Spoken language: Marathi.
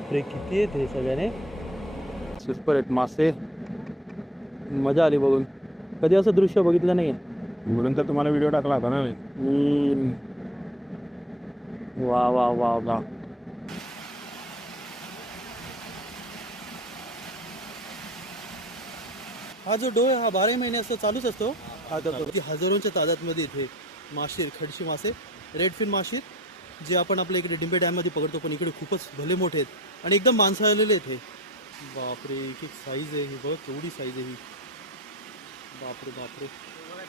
बापरे किती आहेत हे सगळ्याने. सुपर आहेत मासे, मजा आली बघून. कधी असं दृश्य बघितलं नाही म्हणून तर तुम्हाला व्हिडिओ टाकला होता ना मी. वा वा वा वा. हा जो डोह हा 12 महिने असतो, चालूच असतो. आता हजारोंच्या तादादमध्ये इथे मासे, खडशी मासे, रेडफिन मासे जे आपण आपल्या इकडे डिंबे डॅममध्ये पकडतो, पण इकडे खूपच भले मोठे आहेत आणि एकदम मांसाळलेले आहेत हे. बापरे, एक एक साईज आहे ही बघ, केवढी साईज आहे ही. बापरे बापरे.